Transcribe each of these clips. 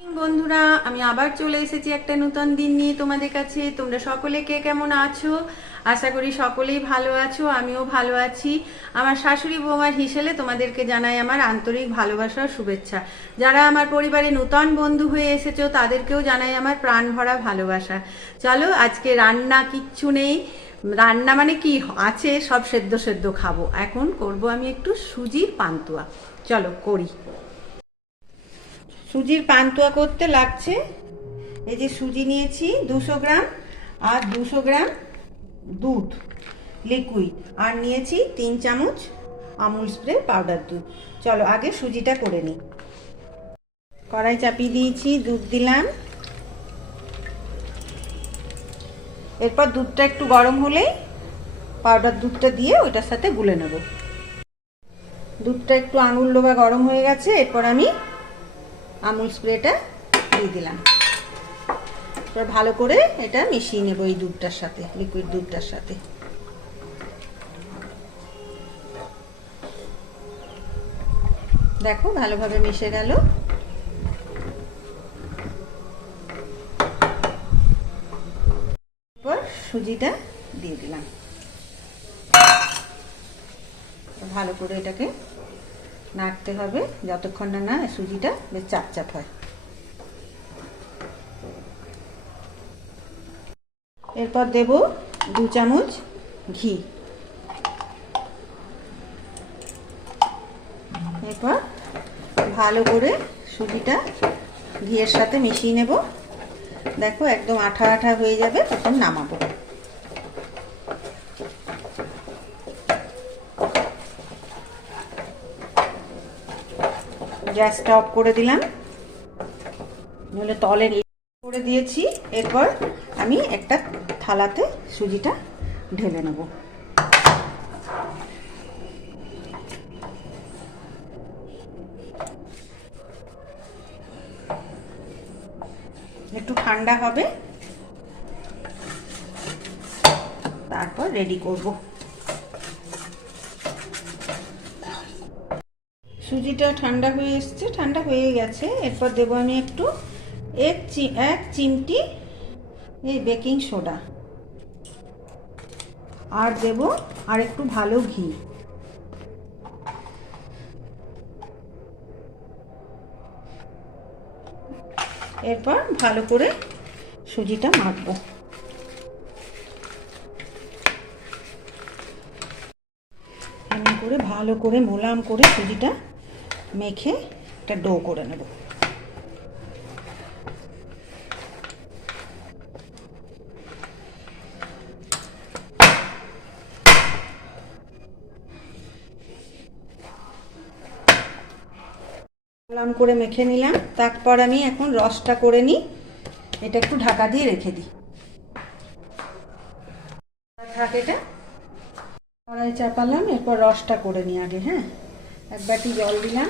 বন্ধুরা, আমি আবার চলে এসেছি একটা নতুন দিন নিয়ে তোমাদের কাছে। তোমরা সকলে কে কেমন আছো? আশা করি সকলেই ভালো আছো, আমিও ভালো আছি। আমার শাশুড়ি বৌমার হিসেবে তোমাদেরকে জানাই আমার আন্তরিক ভালোবাসা ও শুভেচ্ছা। যারা আমার পরিবারে নতুন বন্ধু হয়ে এসেছো তাদেরকেও জানাই আমার প্রাণ ভরা ভালোবাসা। চলো, আজকে রান্না কিচ্ছু নেই, রান্না মানে কি আছে, সব সেদ্ধ সেদ্ধ খাবো। এখন করব আমি একটু সুজির পান্তুয়া। চলো করি। সুজির পান্তুয়া করতে লাগছে, এই যে সুজি নিয়েছি 200 গ্রাম, আর 200 গ্রাম দুধ লিকুইড, আর নিয়েছি 3 চামচ আমুল স্প্রে পাউডার দুধ। চলো আগে সুজিটা করে নিই। কড়াই চাপিয়ে দিয়েছি, দুধ দিলাম। এরপর দুধটা একটু গরম হলেই পাউডার দুধটা দিয়ে ওইটার সাথে গুলে নেব। দুধটা একটু আঙুল ডোবা গরম হয়ে গেছে, এরপর আমি আমুল স্প্রেটা দিয়ে দিলাম। এবার ভালো করে এটা মিশিয়ে নেব এই দুধটার সাথে, লিকুইড দুধটার সাথে। দেখো ভালোভাবে মিশে গেল। এরপর সুজিটা দিয়ে দিলাম। ভালো করে এটাকে নাড়তে হবে যতক্ষণ না সুজিটা বেশ চাপচাপ হয়। এরপর দেব 2 চামচ ঘি। এরপর ভালো করে সুজিটা ঘিয়ের সাথে মিশিয়ে নেব। দেখো একদম আঠা আঠা হয়ে যাবে, তখন নামাবো। গ্যাসটা অফ করে দিলাম, নইলে তলে করে দিয়েছি। এরপর আমি একটা থালাতে সুজিটা ঢেলে নেব। একটু ঠান্ডা হবে, তারপর রেডি করব। সুজিটা ঠান্ডা হয়ে এসছে, ঠান্ডা হয়ে গেছে। এরপর দেবো আমি একটু এক চিমটি এই বেকিং সোডা, আর দেব আর একটু ভালো ঘি। এরপর ভালো করে সুজিটা মাখবো। এমন করে ভালো করে মোলাম করে সুজিটা মেখে একটা ডো করে নেব। মোলাম করে মেখে নিলাম। তারপর আমি এখন রসটা করে নিই। এটা একটু ঢাকা দিয়ে রেখে দিই। এটা কড়াই চাপালাম, এরপর রসটা করে নিই আগে। হ্যাঁ, এক বাটি জল দিলাম,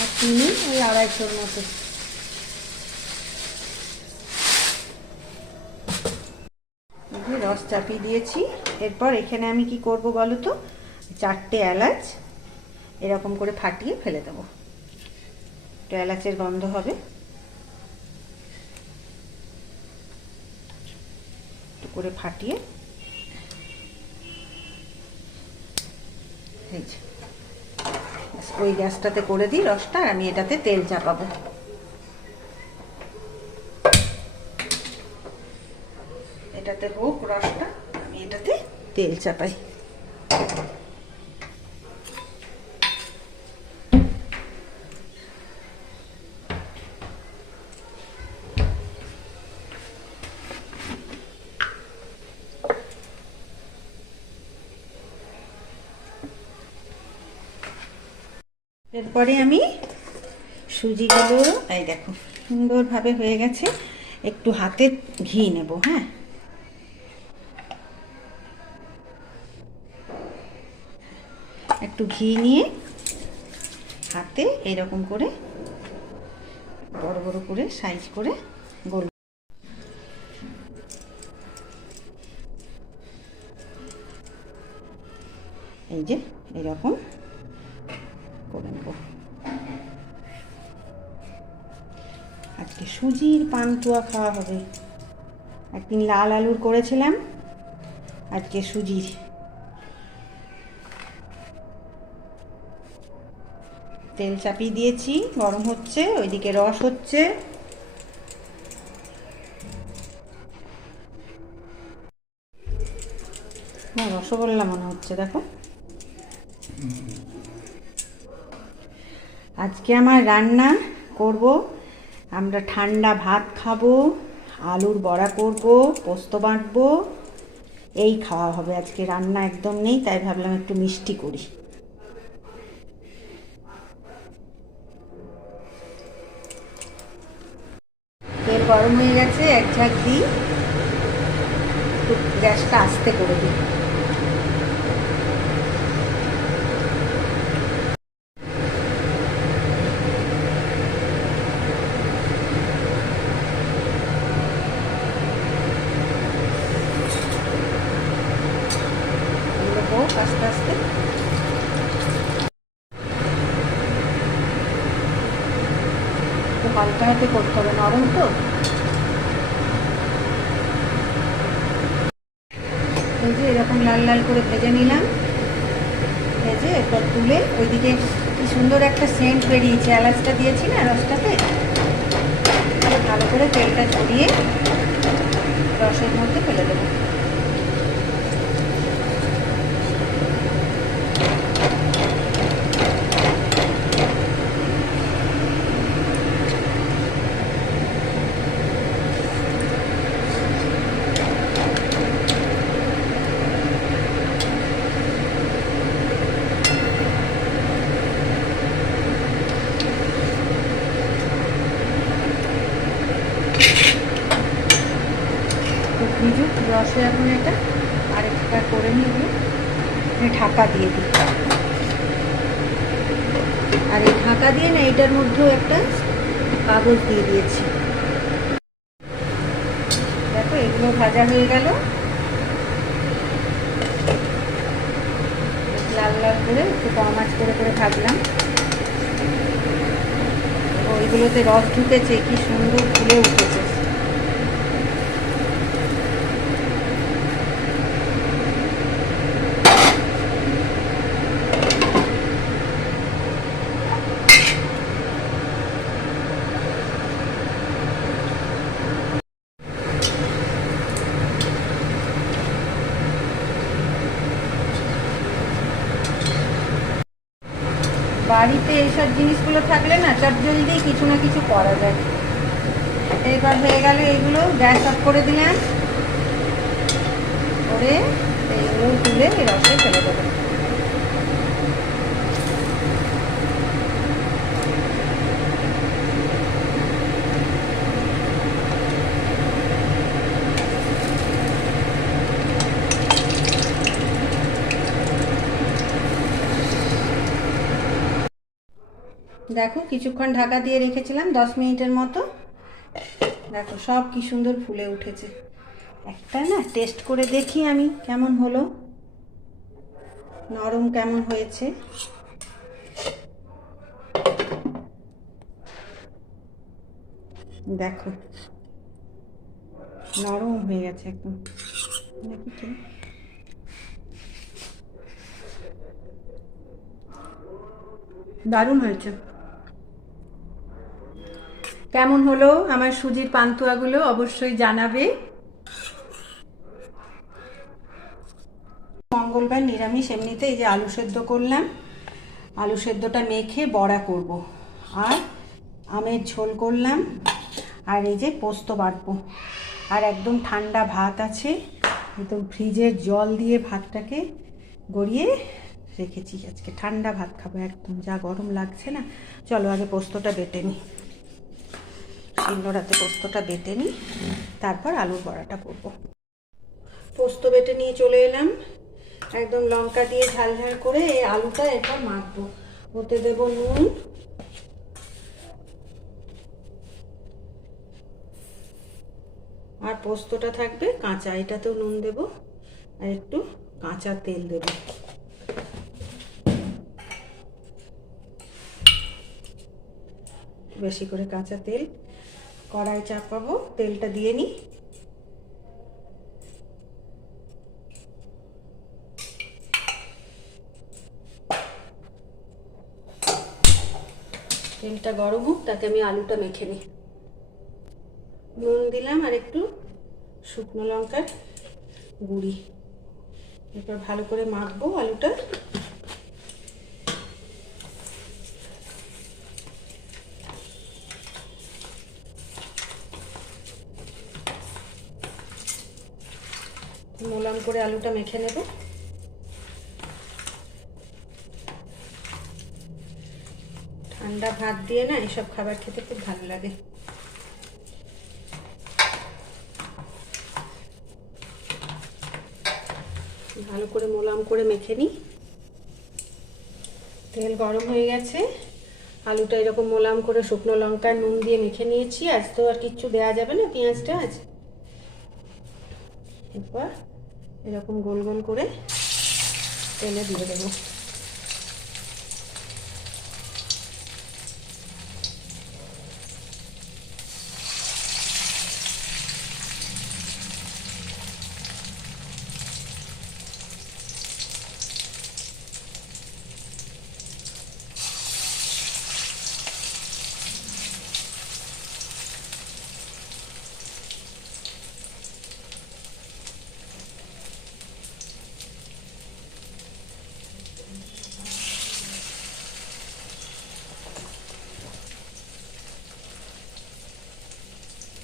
আর চিনি ওই 250 মতো। রস চাপিয়ে দিয়েছি। এরপর এখানে আমি কি করব বলো তো, 4টে এলাচ এরকম করে ফাটিয়ে ফেলে দেবো। একটু এলাচের গন্ধ হবে, একটু করে ফাটিয়ে ওই গ্যাসটাতে করে দিই রসটা। আর আমি এটাতে তেল চাপাবো। এটাতে হোক রসটা, আমি এটাতে তেল চাপাই। এরপরে আমি সুজিগুলো, এই দেখো সুন্দরভাবে হয়ে গেছে। একটু হাতে ঘি নেব। হ্যাঁ, একটু ঘি নিয়ে হাতে এরকম করে বড় বড় করে সাইজ করে গোল, এই যে এরকম করে নেব। আজকে সুজির পান্তুয়া খাওয়া হবে। একদিন লাল আলুর করেছিলাম, আজকে সুজির। তেল চাপিয়ে দিয়েছি, গরম হচ্ছে, ওইদিকে রস হচ্ছে। রসগোল্লা মনে হচ্ছে, দেখো। আজকে আমার রান্না করব, আমরা ঠান্ডা ভাত খাবো, আলুর বড়া করব, পোস্ত বাটবো, এই খাওয়া হবে আজকে। রান্না একদম নেই, তাই ভাবলাম একটু মিষ্টি করি। তেল গরম হয়ে গেছে, এক ঝাঁক দিই, একটু গ্যাসটা আস্তে করে দিই। আস্তে আস্তে হালকা হাতে করতে হবে, নরম তো। এই যে এরকম লাল লাল করে ভেজে নিলাম, ভেজে এরপর তুলে ওইদিকে কি সুন্দর একটা সেন্ট বেরিয়েছে, এলাচটা দিয়েছি না রসটাতে। ভালো করে তেলটা ছড়িয়ে রসের মধ্যে ফেলে দেবো। ভিজুক রসে এখন এটা আরেকটা করে নিব, ঢাকা দিয়ে দিই। আর এই ঢাকা দিয়ে না, এটার মধ্যেও একটা কাগজ দিয়ে দিয়েছি। দেখো এগুলো ভাজা হয়ে গেল, লাল লাল করে একটু কম আঁচ করে করে ভাজলাম। ওইগুলোতে রস ঢুকেছে, কি সুন্দর ফুলে উঠেছে। বাড়িতে এইসব জিনিসগুলো থাকলে না চটজলদি কিছু না কিছু করা যায়। এবার হয়ে গেল, এইগুলো গ্যাস অফ করে দিলাম, করে এইগুলো তুলে রসে ফেলে দেবো। দেখো কিছুক্ষণ ঢাকা দিয়ে রেখেছিলাম, 10 মিনিটের মতো। দেখো সব কি সুন্দর ফুলে উঠেছে। একটা না টেস্ট করে দেখি আমি কেমন হলো, নরম কেমন হয়েছে। দেখো নরম হয়ে গেছে একদম, নাকি ঠিক? দারুণ হয়েছে। কেমন হলো আমার সুজির পান্তুয়াগুলো অবশ্যই জানাবে। মঙ্গলবার নিরামিষ, এমনিতে এই যে আলু সেদ্ধ করলাম, আলু সেদ্ধটা মেখে বড়া করব, আর আমের ঝোল করলাম, আর এই যে পোস্ত বাটবো, আর একদম ঠান্ডা ভাত আছে, একদম ফ্রিজের জল দিয়ে ভাতটাকে গড়িয়ে রেখেছি। আজকে ঠান্ডা ভাত খাবো, একদম যা গরম লাগছে না। চলো আগে পোস্তটা বেটে নিই, শিলনোড়াতে পোস্তটা বেটে নিই, তারপর আলুর বড়াটা করব। পোস্ত বেটে নিয়ে চলে এলাম, একদম লঙ্কা দিয়ে ঝাল ঝাল করে এই আলুটা এরপর মাখবো। ওতে দেবো নুন, আর পোস্তটা থাকবে কাঁচা, এটাতেও নুন দেবো, আর একটু কাঁচা তেল দেব। বেশি করে কাঁচা তেল, কড়াই চাপাবো, তেলটা দিয়ে নিই। তেলটা গরম হোক, তাতে আমি আলুটা মেখে নিই। নুন দিলাম আর একটু শুকনো লঙ্কার গুঁড়ি। এরপর ভালো করে মাখবো আলুটা। মোলাম করে আলুটা মেখে নেব। ঠান্ডা ভাত দিয়ে না এসব খাবার খেতে খুব ভালো লাগে। ভালো করে মোলাম করে মেখে নিই। তেল গরম হয়ে গেছে। আলুটা এরকম মোলাম করে শুকনো লঙ্কা নুন দিয়ে মেখে নিয়েছি। আজ তো আর কিচ্ছু দেওয়া যাবে না, পেঁয়াজটা আজ। এরপর এরকম গোল গোল করে তেলে দিয়ে দেবো।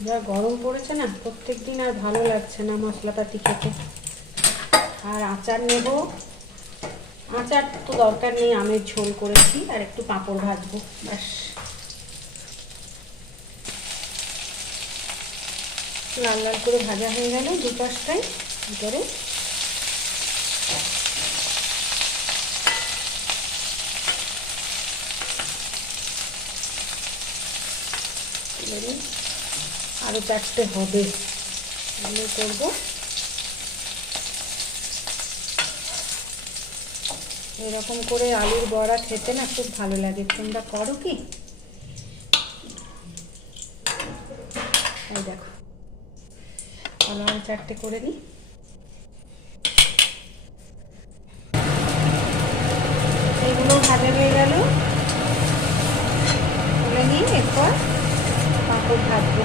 যা গরম পড়েছে না, প্রত্যেক দিন আর ভালো লাগছে না মশলাপাতি খেতে। আর আচার নেব। আচার তো দরকার নেই, আমের ঝোল করেছি, আর একটু পাঁপড় ভাজবো, ব্যাস। লাল লাল করে ভাজা হয়ে গেল দুপাশটাই। ভিতরে আরো 4টে হবে, আমি করব। এরকম করে আলুর বড়া খেতে না খুব ভালো লাগে। তোমরা করো কি? এই দেখো, ভালো আলু 4টে করে নিই। এগুলো ভাজা হয়ে গেল, তুলে নিই। এরপর পাঁপড় ভাজবো।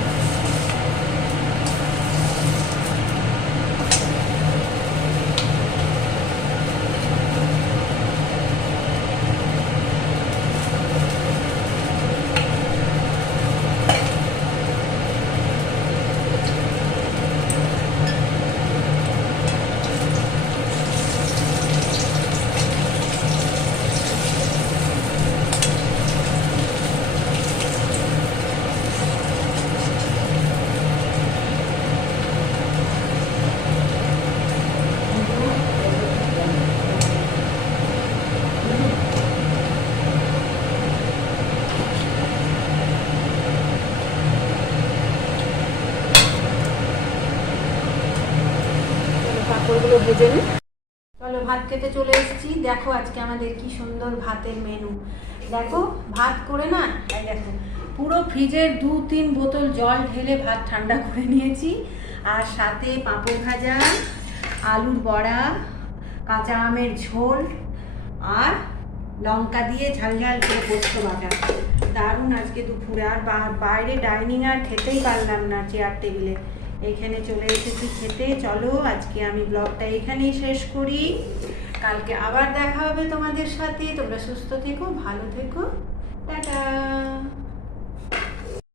পাঁপড়গুলো ভেজে নিই। চলো, ভাত খেতে চলে এসেছি। দেখো আজকে আমাদের কি সুন্দর ভাতের মেনু। দেখো, ভাত করে না, এই দেখো পুরো ফ্রিজের 2-3 বোতল জল ঢেলে ভাত ঠান্ডা করে নিয়েছি। আর সাথে পাঁপড় ভাজা, আলুর বড়া, কাঁচা আমের ঝোল, আর লঙ্কা দিয়ে ঝাল ঝাল করে পোস্ত বাটা। দারুণ আজকে দুপুরে। আর বাইরে ডাইনিং আর খেতেই পারলাম না চেয়ার টেবিলে, এখানে চলে এসেছি খেতে। চলো, আজকে আমি ব্লগটা এখানেই শেষ করি। কালকে আবার দেখা হবে তোমাদের সাথে। তোমরা সুস্থ থেকো, ভালো থেকো, টাটা।